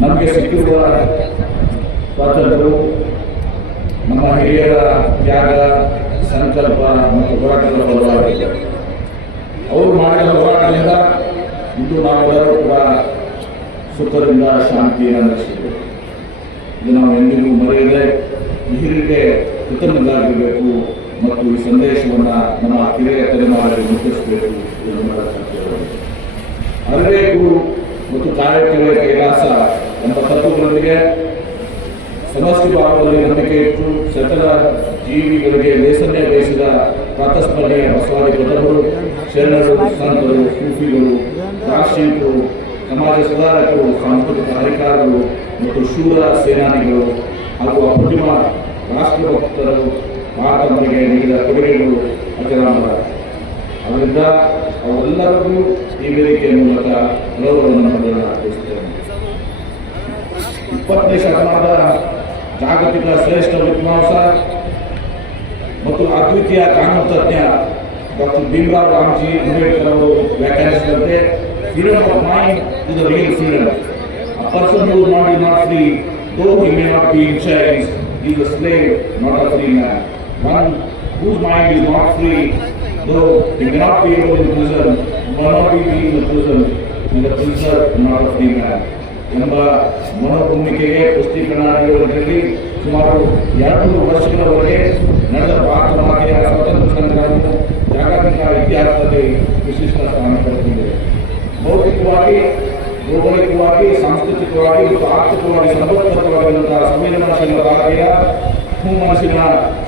ನಮಗೆ ಸಿಕ್ಕಿರುವ ಸ್ವಾತಂತ್ರ್ಯವು ನಮ್ಮ ಹಿರಿಯರ ತ್ಯಾಗ, ಸಂಕಲ್ಪ ಮತ್ತು ಹೋರಾಟದ ಫಲವಾಗಿದೆ. ಅವರು ಮಾಡಿದ ಹೋರಾಟದಿಂದ ಇಂದು ನಾವೆಲ್ಲರೂ ಕೂಡ ಸುಖದಿಂದ ಶಾಂತಿಯನ್ನು ನಡೆಸಿದ್ದೇವೆ ಇದು ನಾವು ಎಂದಿಗೂ ಮರೆಯದೆ ಹಿರಿಯರಿಗೆ ಕೃತಜ್ಞರಾಗಿರಬೇಕು. ಮತ್ತು ಈ ಸಂದೇಶವನ್ನು ನಮ್ಮ ಕಿರಿಯ ತಲೆಮಾರಿಗೆ ಮುಟ್ಟಿಸಬೇಕು ಅರಬೇಕು ಮತ್ತು ಕಾರ್ಯಕ್ರಮ ಕೈಲಾಸ ಎಂಬ ತತ್ವಗಳೊಂದಿಗೆ ಸಮಸ್ತಿ ಭಾಗದಲ್ಲಿ ನಂಬಿಕೆ ಇಟ್ಟು ಸಕಲ ಜೀವಿಗಳಿಗೆ ಲೇಸನ್ನೇ ಬಯಸಿದ ಪ್ರಾತಸ್ಮರಣೆಯ ಬಸವಾದಿ ದೊಡ್ಡವರು ಶರಣರು, ಸಂತರು ಸೂಫಿಗಳು ರಾಷ್ಟ್ರೀಯರು ಸಮಾಜ ಸುಧಾರಕರು, ಸಾಂಸ್ಕೃತಿಕ ಅಧಿಕಾರಗಳು ಮತ್ತು ಶೂರ ಸೇನಾನಿಗಳು ಹಾಗೂ ಅಪ್ರತಿಮ ರಾಷ್ಟ್ರಭಕ್ತರು ಭಾರತಕ್ಕೆ ನೀಡಿದ ಕೊಡುಗೆಗಳು ಅಜರಾಮರ ಅವರಿಂದ ಅವೆಲ್ಲರಿಗೂ ಈ ವೇದಿಕೆಯ ಮೂಲಕ ಗೌರವವನ್ನು ಪಡೆಯಲು ಅರ್ಪಿಸುತ್ತೇನೆ. ಇಪ್ಪತ್ತನೇ ಶತಮಾನದ ಜಾಗತಿಕ ಶ್ರೇಷ್ಠ ವಿದ್ವಾಂಸ ಮತ್ತು ಅದ್ವಿತೀಯ ಕಾನೂನು ತಜ್ಞ ಡಾಕ್ಟರ್ ಭೀಮರಾವ್ ರಾಮ್ಜಿ ಅಂಬೇಡ್ಕರ್ ಅವರು ವ್ಯಾಖ್ಯಾನಿಸಿದಂತೆ freedom of mind is the real freedom a person who not is not free though he may not be in chains is a slave not a free man One whose mind is not free, though he may not be able in prison, may not be in the prison, is a prisoner, not a free man. ಎಂಬ ಮನೋಭೂಮಿಕೆಗೆ ಪುಷ್ಟೀಕರಣ ನೀಡುವುದರಲ್ಲಿ ಸುಮಾರು ಎರಡು ವರ್ಷಗಳವರೆಗೆ ನಡೆದ ಭಾರತ ಮಾತೆಯ ಸ್ವಾತಂತ್ರ್ಯ ಸಂಗ್ರಾಮವು ಜಾಗತಿಕ ಇತಿಹಾಸದಲ್ಲಿ ವಿಶಿಷ್ಟ ಸ್ಥಾನ ಪಡೆದಿದೆ ಭೌತಿಕವಾಗಿ ಭೌಗೋಳಿಕವಾಗಿ ಸಾಂಸ್ಕೃತಿಕವಾಗಿ ಮತ್ತು ಆರ್ಥಿಕವಾಗಿ ಸಂಬಂಧಪಟ್ಟವಾಗಿರುವಂತಹ ಸಂವೇದನಾಶೀಲ ಭಾರತೀಯ ಮನಸ್ಸಿನ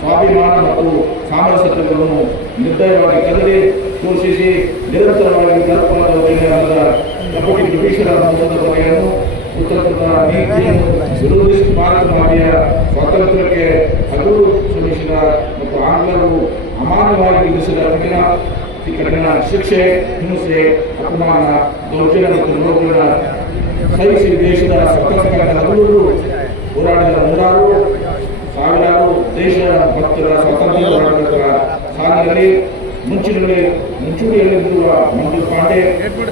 ಸ್ವಾಭಿಮಾನ ಮತ್ತು ಸಾಮರಸ್ಯತೆಗಳನ್ನು ನಿರ್ದಯವಾಗಿ ಕದಲಿ ಪೋಷಿಸಿ ನಿರಂತರವಾಗಿ ದರ್ಪಣದ ವೈಜ್ಞಾನದ ಕಪಟಿ ಬ್ರಿಟಿಷರ ನೀತಿಯನ್ನು ವಿರೋಧಿಸಿ ಭಾರತ ಸ್ವಾತಂತ್ರ್ಯಕ್ಕೆ ಹಗಲು ಶ್ರಮಿಸಿದ ಮತ್ತು ಆಂಗ್ಲರು ಅಮಾನವಾಗಿ ವಿಧಿಸಿದ ಕಠಿಣ ಕಠಿಣ ಶಿಕ್ಷೆ, ಹಿಂಸೆ, ಅಪಮಾನ, ದೌರ್ಜನ್ಯ ಮತ್ತು ರೋಗಗಳ ಸಹಿಸಿ ದೇಶದ ಸ್ವಾತಂತ್ರ್ಯ ಹಗಲು ಹೋರಾಡಿದ ನೂರಾರು ಸಾವಿರಾರು ದೇಶ ಭಕ್ತರ ಸ್ವಾತಂತ್ರ್ಯ ಹೋರಾಟಗಾರರ ಸಾಲಿನಲ್ಲಿ ಮುಂಚಿನಲ್ಲಿ ಮುಂಚೂಣಿಯಲ್ಲಿರುವ ಮಂಜು ಪಾಂಡೆ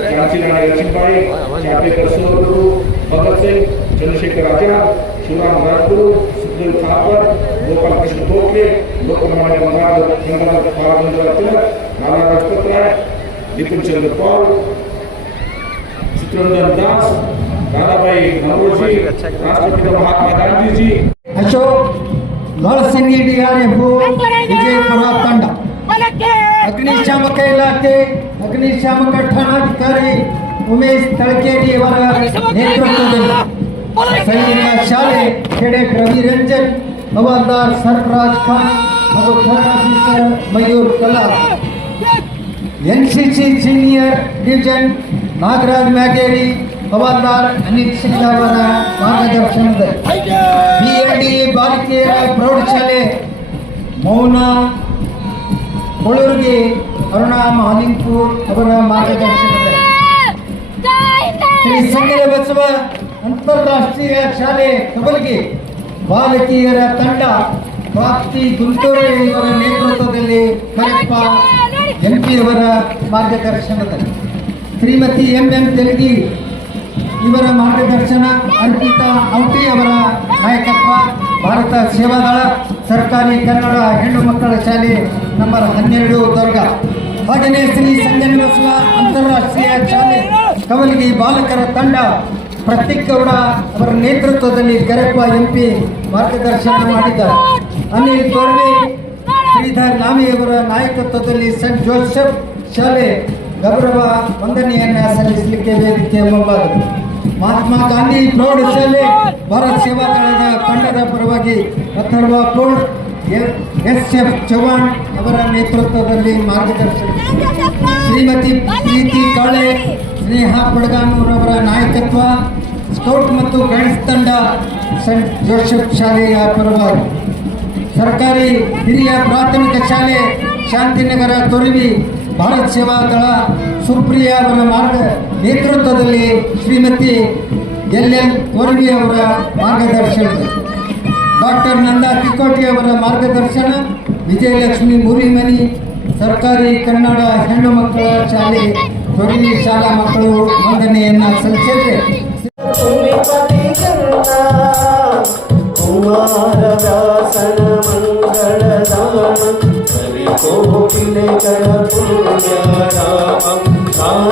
ಝಾನ್ಸಿ ರಾಣಿ ಲಕ್ಷ್ಮೀಬಾಯಿ ಚಾಪೇಕರ್ ಸೋದರರು ಭಗತ್ ಸಿಂಗ್ ಚಂದ್ರಶೇಖರ್ ಆಜಾದ್ ಶಿವರಾಮ್ ರಾಜ್ಗುರು ಸುಖದೇವ್ ಥಾಪರ್ ಗೋಪಾಲ್ ಕೃಷ್ಣ ಗೋಖಲೆ ಲೋಕಮಾನ್ಯ ಗಂಗಾಧರ ಗಂಗಾಧರ ಬಾಲಗಂಗಾಧರ ತಿಲಕ್ ನಾನಾ ರಾಜಪತ್ ರಾಯ್ ಬಿಪಿನ್ ಚಂದ್ರ ಪಾಲ್ ಚಿತ್ತರಂಜನ್ ದಾಸ್ दादाभाई नवरोजी राष्ट्रपिता महात्मा गांधी जी ಅಶೋಕ್ ಲೋಳಸಂಗಿ ಡಿಆರ್ಎಫ್ ವಿಜಯಪುರ ತಂಡ ಅಗ್ನಿಶಾಮಕ ಇಲಾಖೆ ಅಗ್ನಿಶಾಮಕ ಠಾಣಾಧಿಕಾರಿ ಉಮೇಶ್ ತಳಕೇರಿ ಅವರ ನೇತೃತ್ವದಲ್ಲಿ ಸೈನಿಕ ಶಾಲೆ ಕೆಡೆಟ್ ರವಿ ರಂಜನ್ ಹವಾಲ್ದಾರ್ ಸರ್ಫರಾಜ್ ಖಾನ್ ಹಾಗೂ ಥರ್ಡ್ ಆಫೀಸರ್ ಮಯೂರ್ ಕಲಾ NCC senior division Nagaraj Myageri havildar Anil Singh ಅವರ ಮಾರ್ಗದರ್ಶನದಲ್ಲಿ ಡಿ ಬಾಲಕಿಯರ ಪ್ರೌಢಶಾಲೆ ಮೌನ ಕೊಳೂರಿಗೆ ಅರುಣಾ ಮಹಾಲಿಂಗ್ಪುರ್ ಅವರ ಮಾರ್ಗದರ್ಶನದಲ್ಲಿ. ಶ್ರೀ ಸಂಗೀತ ಬಸವ ಅಂತಾರಾಷ್ಟ್ರೀಯ ಶಾಲೆ ಕಬಲ್ಗಿ ಬಾಲಕಿಯರ ತಂಡ ಪ್ರಾಪ್ತಿ ಗುಂಟೂರು ಇವರ ನೇತೃತ್ವದಲ್ಲಿ ಕರೆಪ್ಪ ಎಂ ಪಿ ಅವರ ಮಾರ್ಗದರ್ಶನದಲ್ಲಿ. ಶ್ರೀಮತಿ ಎಂ ಎಂ ತೆಲಗಿ ಇವರ ಮಾರ್ಗದರ್ಶನ, ಅರ್ಪಿತಾ ಔಟಿ ಅವರ ನಾಯಕತ್ವ, ಭಾರತ ಸೇವಾದಳ, ಸರ್ಕಾರಿ ಕನ್ನಡ ಹೆಣ್ಣು ಮಕ್ಕಳ ಶಾಲೆ ನಂಬರ್ ಹನ್ನೆರಡು ದರ್ಗ. ಹಾಗೆಯೇ ಶ್ರೀ ಸಂಜನ ಬಸವ ಅಂತಾರಾಷ್ಟ್ರೀಯ ಶಾಲೆ, ಕವಲಿಗೆ ಬಾಲಕರ ತಂಡ, ಪ್ರತೀಕ್ ಗೌಡ ಅವರ ನೇತೃತ್ವದಲ್ಲಿ ಕರೆಪ್ಪ ಎಂಪಿ ಮಾರ್ಗದರ್ಶನ ಮಾಡಿದ್ದಾರೆ. ಅನಿಲ್ ತೋರ್ವೆ, ಶ್ರೀಧರ್ ನಾಮಿ ಅವರ ನಾಯಕತ್ವದಲ್ಲಿ ಸೆಂಟ್ ಜೋಸೆಫ್ ಶಾಲೆ ಗೌರವ ವಂದನೆಯನ್ನ ಸಲ್ಲಿಸಲಿಕ್ಕೆ ವೇದಿಕೆ ಮುಂಭಾಗದಲ್ಲಿ. ಮಹಾತ್ಮ ಗಾಂಧಿ ಪ್ರೌಢಶಾಲೆ ಭಾರತ್ ಸೇವಾ ದಳದ ತಂಡದ ಪರವಾಗಿ ಅಥರ್ವ ಎಸ್ ಎಫ್ ಚೌಹಾಣ್ ಅವರ ನೇತೃತ್ವದಲ್ಲಿ ಮಾರ್ಗದರ್ಶನ. ಶ್ರೀಮತಿ ಪ್ರೀತಿ ಕಾಳೆ ಸ್ನೇಹ ಅವರ ನಾಯಕತ್ವ, ಸ್ಕೌಟ್ ಮತ್ತು ಗೈಡ್ಸ್ ತಂಡ, ಸೆಂಟ್ ಜೋಸೆಫ್ ಶಾಲೆಯ ಪರವಾಗಿ. ಸರ್ಕಾರಿ ಹಿರಿಯ ಪ್ರಾಥಮಿಕ ಶಾಲೆ, ಶಾಂತಿನಗರ ತೊರವಿ, ಭಾರತ್ ಸೇವಾ ದಳ ಸುಪ್ರಿಯ ಅವರ ಮಾರ್ಗ ನೇತೃತ್ವದಲ್ಲಿ ಶ್ರೀಮತಿ ಎಲ್ ಎಲ್ ಕೊರಗಿ ಅವರ ಮಾರ್ಗದರ್ಶನ. ಡಾಕ್ಟರ್ ನಂದಾ ತಿಕೋಟಿ ಅವರ ಮಾರ್ಗದರ್ಶನ, ವಿಜಯಲಕ್ಷ್ಮಿ ಮುರಿಮನಿ, ಸರ್ಕಾರಿ ಕನ್ನಡ ಹೆಣ್ಣು ಮಕ್ಕಳ ಶಾಲೆ ತೊಡಗಿ ಶಾಲಾ ಮಕ್ಕಳು ವಂದನೆಯನ್ನು ಸಲ್ಲಿಸಿದ್ರೆ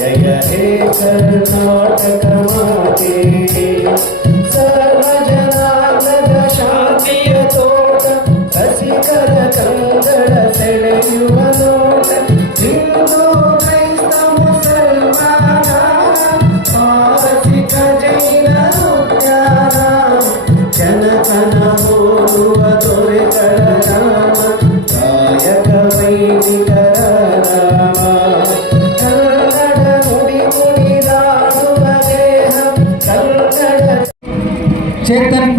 ತನುಜಾತೆ ಜಯ ಹೇ ಕರ್ನಾಟಕ ಮಾತೆ ಸರ್ವ ಜನಾಂಗದ ಶಾಂತಿಯ ತೋಟ ರಸಿಕರ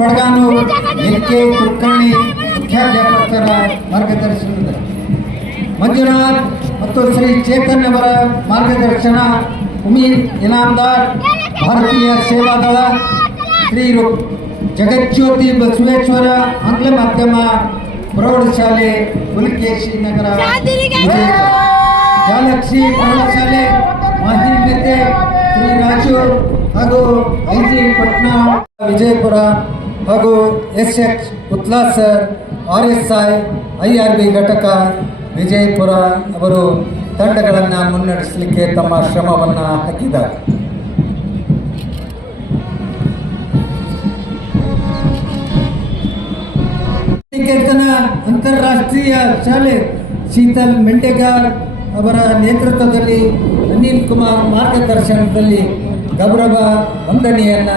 ಚೇತನ್ ಪಡ್ಗಾನೂರ್ ಎಲ್ ಕೆ ಕುಲಕರ್ಣಿ ಮುಖ್ಯಾಧ್ಯಾಪಕರ ಮಾರ್ಗದರ್ಶನದಲ್ಲಿ ಮಂಜುನಾಥ್ ಮತ್ತು ಶ್ರೀ ಚೇತನ್ ಅವರ ಮಾರ್ಗದರ್ಶನ ಉಮೀದ್ ಇನಾಮ್ದಾರ್, ಭಾರತೀಯ ಸೇವಾದಳ ಶ್ರೀ ರು- ಜಗಜ್ಯೋತಿ ಬಸವೇಶ್ವರ ಆಂಗ್ಲ ಮಾಧ್ಯಮ ಪ್ರೌಢಶಾಲೆ ಪುಲಿಕೇಶಿ ನಗರ. ಜಾಲಕ್ಷಿ ಪ್ರೌಢಶಾಲೆ ಮಾಹಿಮ್ಯತೆ ಶ್ರೀ ರಾಜು ಹಾಗೂ ಐ ಜಿ ಪಟ್ನಾ, ವಿಜಯಪುರ ಹಾಗೂ S H Putla sir, R S I I R B ಘಟಕ, ವಿಜಯಪುರ ಅವರು ತಂಡಗಳನ್ನು ಮುನ್ನಡೆಸಲಿಕ್ಕೆ ತಮ್ಮ ಶ್ರಮವನ್ನು ಹಾಕಿದ್ದಾರೆ. ಅಂತಾರಾಷ್ಟ್ರೀಯ ಶಾಲೆ ಶೀತಲ್ ಮೆಂಡೆಗಾರ್ ಅವರ ನೇತೃತ್ವದಲ್ಲಿ ಅನಿಲ್ ಕುಮಾರ್ ಮಾರ್ಗದರ್ಶನದಲ್ಲಿ ಗೌರವ ವಂದನೆಯನ್ನ